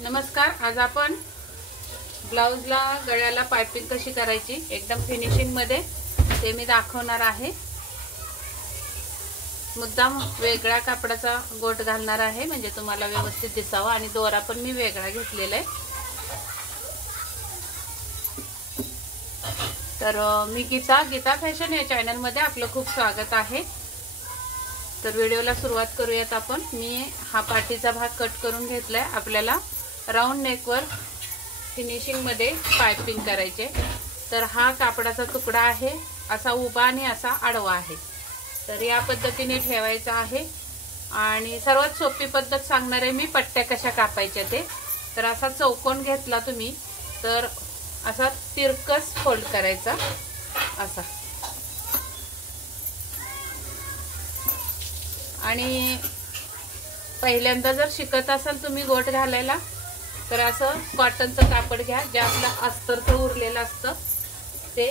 नमस्कार। आज आपण ब्लाउजला गळ्याला पाइपिंग कशी करायची एकदम फिनिशिंग मध्ये ते मी दाखवणार आहे। मुद्दाम वेगळ्या कापडाचा गोट घालणार आहे म्हणजे तुम्हाला व्यवस्थित दिसावा आणि दोरा पण मी वेगळा घेतलेला आहे। तर मी गीता फॅशन या चॅनल मध्ये आपलं खूप स्वागत आहे। तर व्हिडिओला सुरुवात करूयात आपण। मी हा पाठीचा भाग कट करून घेतलाय। आपल्याला राउंड नेक वर फिनिशिंग मध्ये पाइपिंग करायचे। तर हा कापडाचा तुकडा आहे, असा उभा आणि असा आडवा आहे। तर या पद्धतीने ठेवायचा आहे आणि सर्वात सोपी पद्धत सांगणार आहे मी पट्ट्या कशा कापायच्या ते। तर असा चौकोन घेतला तुम्ही तर असा तिरकस फोल्ड करायचा असा, आणि पहिल्यांदा जर शिकत असाल तुम्ही गोट घालायला तर असं कॉटनचं कापड घ्या जे आपलं अस्तरचं उरलेलं असतं ते,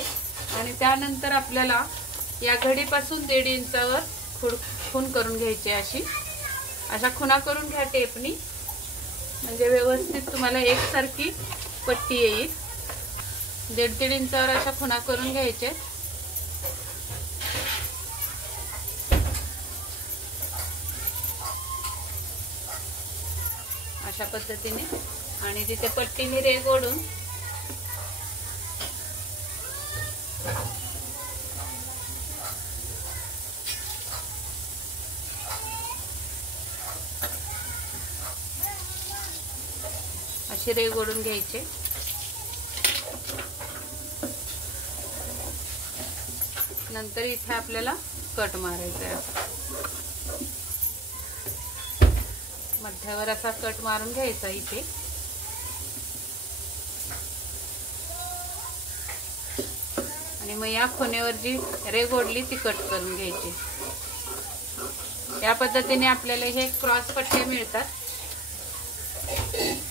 आणि त्यानंतर आपल्याला या घडीपासून 1.5 इंचावर खूण करून घ्यायची। अशा खुणा करून घ्या टेपनी, म्हणजे व्यवस्थित तुम्हाला एकसारखी पट्टी येईल। 1.5 इंचावर अशा खुणा करून घ्यायचे। अशा पद्धतीने, आणि तिथे पट्टीने रेघ ओढून अशी रेघ ओढून घ्यायचे। नंतर इथे आपल्याला कट मारायचा आहे। मध्यावर असा कट मारून घ्यायचा इथे, आणि मग या खुणेवर जी रेघ ओढली ती कट करून घ्यायची। या पद्धतीने आपल्याला हे क्रॉस पट्ट्या मिळतात।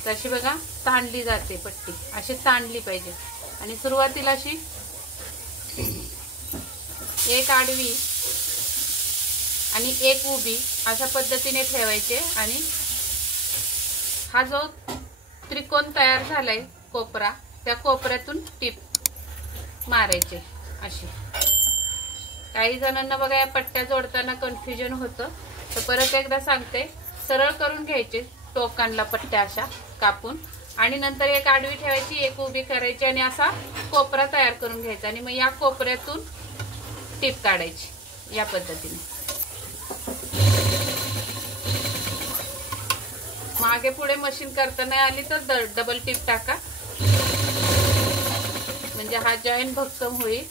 तशी बघा ताणली जाते पट्टी, अशी ताणली पाहिजे। आणि सुरुवातीला अशी एक आडवी आणि एक उभी अशा पद्धतीने ठेवायचे, आणि हा जो त्रिकोण तयार झालाय कोपरा, त्या कोपऱ्यातून टिप मारायचे अशी। काही जणांना बघा या पट्ट्या जोडताना कन्फ्युजन होतं, तर परत एकदा सांगते, सरळ करून घ्यायचे टोकांना पट्ट्या अशा कापून, आणि नंतर एक आडवी ठेवायची, एक उभी करायची, आणि असा कोपरा तयार करून घ्यायचा, आणि मग या कोपऱ्यातून टिप काढायची या पद्धतीने। मागे पुढे मशीन करता नाही आली तर डबल टिप टाका, म्हणजे हा जॉईंट भक्कम होईल।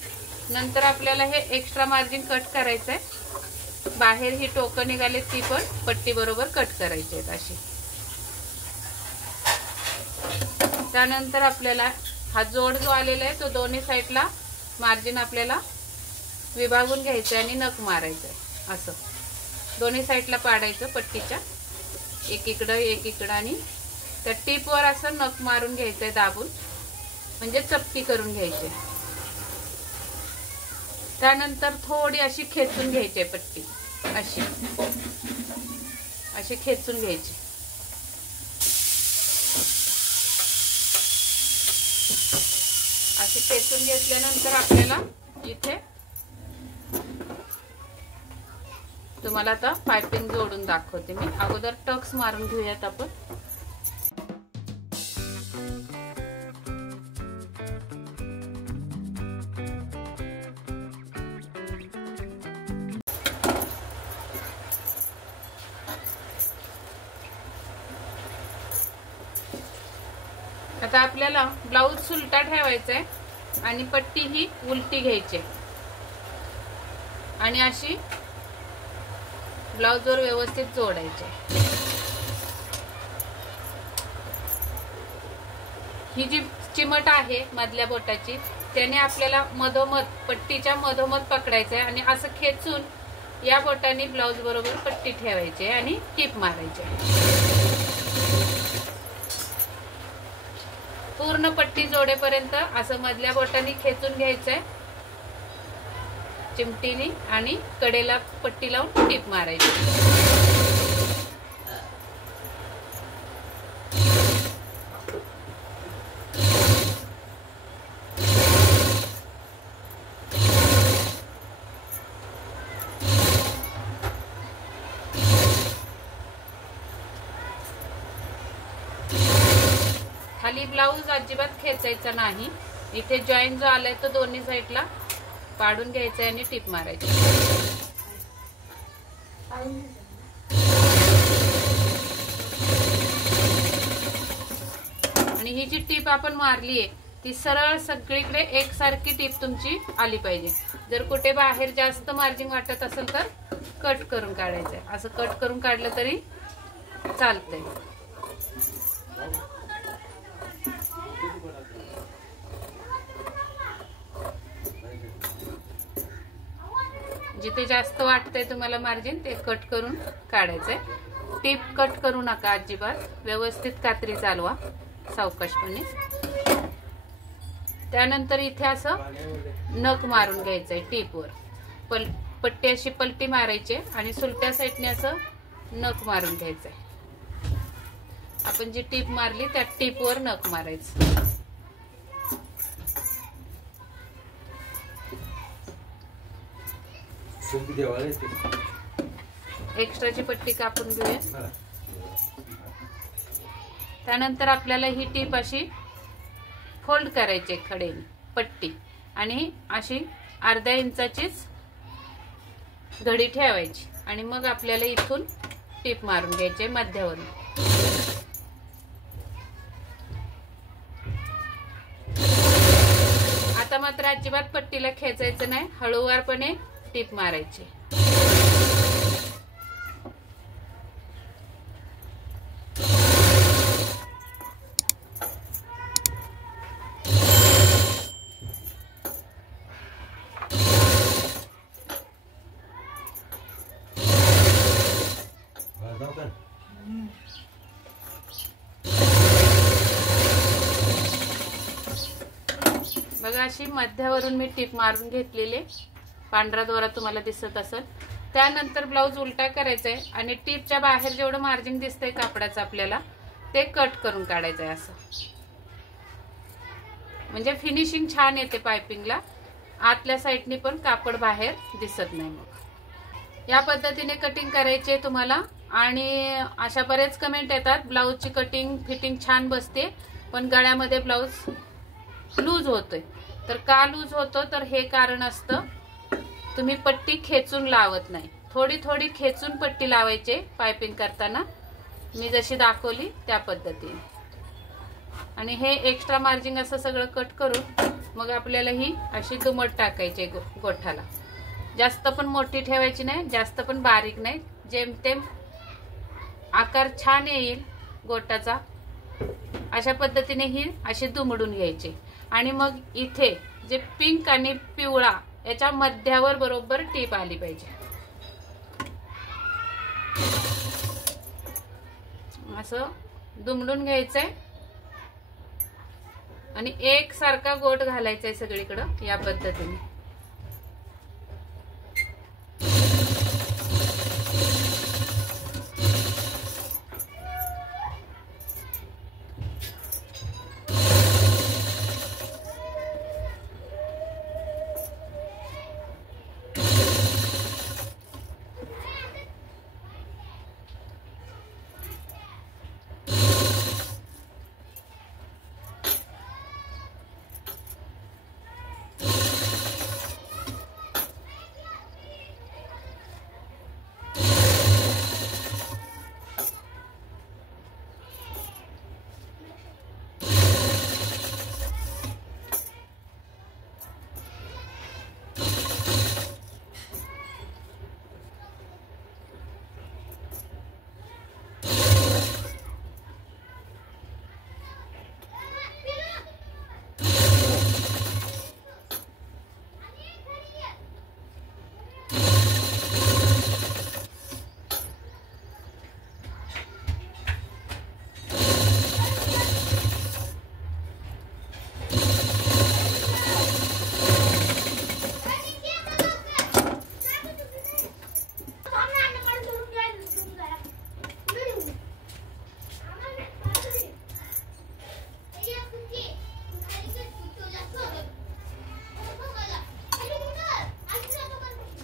नंतर आपल्याला हे एक्स्ट्रा मार्जिन कट करायचं आहे। बाहेर ही टोकं निघाले ती पण पट्टी बरोबर कट करायची आहेत अशी। त्यानंतर आपल्याला हा जोड जो आलेला आहे तो दोन्ही साईडला मार्जिन आपल्याला विभागून घ्यायचं आणि नख मारायचं आहे। असं दोन्ही साईडला पाडायचं पट्टीच्या, एक इकडं, आणि त्या टिपवर असं नख मारून घ्यायचंय दाबून, म्हणजे चपटी करून घ्यायची। त्यानंतर थोडी अशी खेचून घ्यायची पट्टी, अशी खेचून घ्यायची। अशी खेचून घेतल्यानंतर आपल्याला इथे तुम्हाला आता पाइपिंग जोडून दाखवते मी। अगोदर टक्स मारून घेऊयात आपण। आता आपल्याला ब्लाउज सुलटा ठेवायचा आहे आणि पट्टी ही उलटी घ्यायची आणि अशी ब्लाउजवर व्यवस्थित जोडायचे। ही जी चिमट आहे मधल्या बोटाची, त्याने आपल्याला मधोमध पट्टीच्या मधोमध पकडायचं आहे, आणि असं खेचून या बोटाने ब्लाउज बरोबर पट्टी ठेवायची आणि टिप मारायची। पूर्ण पट्टी जोडेपर्यंत असं मधल्या बोटाने खेचून घ्यायचंय चिमटीने, आणि कडेला पट्टी लावून टिप मारायची। खाली ब्लाऊज अजिबात खेचायचा नाही. इथे जॉईन जो आलाय तो दोन्ही साईडला पाडून घ्यायचा आणि टिप मारायची. आणि ही जी टिप आपण मारली आहे ती सरळ सगळीकडे एकसारखी टिप तुमची आली पाहिजे. जर कुठे बाहेर जास्त मार्जिन वाटत असेल तर कट करून काढायचंय. असं कट करून काढलं तरी चालतंय. जिथे जास्त वाटतंय तुम्हाला मार्जिन ते कट करून काढायचंय. टिप कट करू नका अजिबात. व्यवस्थित कात्री चालवा सावकाशपणे. त्यानंतर इथे असं नख मारून घ्यायचंय टिपवर. पट्टी अशी पलटी मारायची आणि सुलट्या साईडने असं नख मारून घ्यायचंय. आपण जी टिप मारली त्या टिपवर नख मारायचं. एक्स्ट्राची पट्टी कापून घेऊया. त्यानंतर आपल्याला ही टिप अशी फोल्ड करायची कडेने पट्टी आणि अशी अर्ध्या इंचाचीच घडी ठेवायची आणि मग आपल्याला इथून टिप मारून घ्यायची मध्यावरून. आता मात्र अजिबात पट्टीला खेचायचं नाही. हळूवारपणे टिप मारायची. बघा अशी मध्यावरून मी टिप मारून घेतलेली. पांढरा दोरा तुम्हाला दिसत असेल. त्यानंतर ब्लाऊज उलटा करायचा आहे आणि टिपच्या बाहेर जेवढं मार्जिन दिसतंय कापडाचं आपल्याला ते कट करून काढायचं आहे. असं म्हणजे फिनिशिंग छान येते पायपिंगला. आतल्या साईडनी पण कापड बाहेर दिसत नाही. मग या पद्धतीने कटिंग करायचे तुम्हाला. आणि अशा बरेच कमेंट येतात ब्लाऊजची कटिंग फिटिंग छान बसते पण गळ्यामध्ये ब्लाऊज लूज होतोय. तर का लूज होतो तर हे कारण असतं तुम्ही पट्टी खेचून लावत नाही. थोडी थोडी खेचून पट्टी लावायचे पायपिंग करताना मी जशी दाखवली त्या पद्धतीने. आणि हे एक्स्ट्रा मार्जिन असं सगळं कट करून मग आपल्याला ही अशी दुमट टाकायची गोठाला. जास्त पण मोठी ठेवायची नाही जास्त पण बारीक नाही. जेमतेम आकार छान येईल गोटाचा अशा पद्धतीने ही अशी दुमडून घ्यायची. आणि मग इथे जे पिंक आणि पिवळा याच्या मध्यावर बरोबर टीप आली पाहिजे. असं दुमडून घ्यायचंय आणि एक सारखा गोट घालायचा आहे सगळीकडे या पद्धतीने.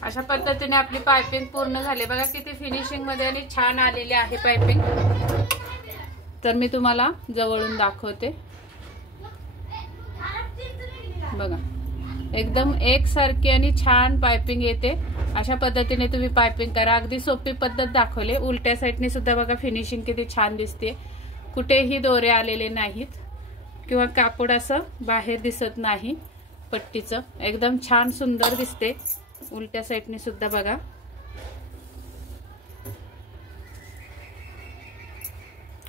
अशा पद्धतीने आपली पाइपिंग पूर्ण झाली. बघा किती फिनिशिंग मध्ये आणि छान आलेली आहे पाइपिंग. तर मी तुम्हाला जवळून दाखवते. बघा एकदम एकसारखी आणि छान पायपिंग येते। अशा पद्धतीने तुम्ही पायपिंग करा। अगदी सोपी पद्धत दाखवले। उलट्या साईडने सुद्धा बघा फिनिशिंग किती छान दिसते, कुठेही दोरे आलेले नाहीत किंवा कापड असं बाहेर दिसत नाही पट्टीचं, एकदम छान सुंदर दिसते। उलट्या साईडने सुद्धा बघा।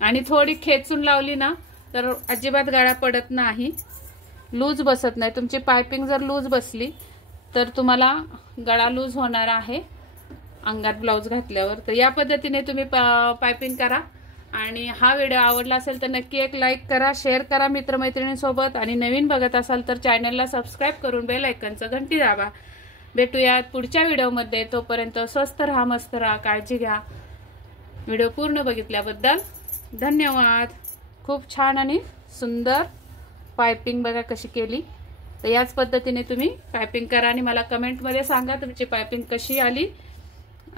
आणि थोडी खेचून लावली ना तर अजिबात गळा पडत नाही, लूज बसत नाही। तुमची पायपिंग जर लूज बसली तर तुम्हाला गळा लूज होणार आहे अंगात ब्लाउज घातल्यावर। तर या पद्धतीने तुम्ही पायपिंग करा। आणि हा व्हिडिओ आवडला असेल तर नक्की एक लाईक करा, शेअर करा मित्रमैत्रिणींसोबत, आणि नवीन बघत असाल तर चॅनलला सबस्क्राईब करून बेल आयकॉनचं घंटी दाबा। भेटूयात पुढच्या व्हिडिओमध्ये, तोपर्यंत स्वस्त राहा, मस्त राहा, काळजी घ्या। व्हिडिओ पूर्ण बघितल्याबद्दल धन्यवाद। खूप छान आणि सुंदर पायपिंग बघा कशी केली। तर याच पद्धतीने तुम्ही पायपिंग करा आणि मला कमेंटमध्ये सांगा तुमची पायपिंग कशी आली।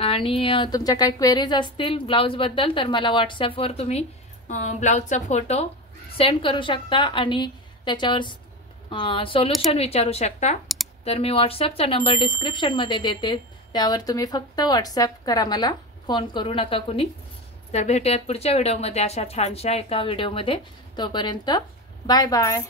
आणि तुमच्या काही क्वेरीज असतील ब्लाउज बद्दल तर मला व्हॉट्सअपवर तुम्ही ब्लाउजचा फोटो सेंड करू शकता आणि त्याच्यावर सोल्युशन विचारू शकता। तर मी व्हॉट्सअपचा नंबर डिस्क्रिप्शनमध्ये देते, त्यावर तुम्ही फक्त व्हॉट्सअप करा, मला फोन करू नका कुणी। तर भेटूयात पुढच्या व्हिडिओमध्ये अशा छानशा एका व्हिडिओमध्ये, तोपर्यंत बाय बाय।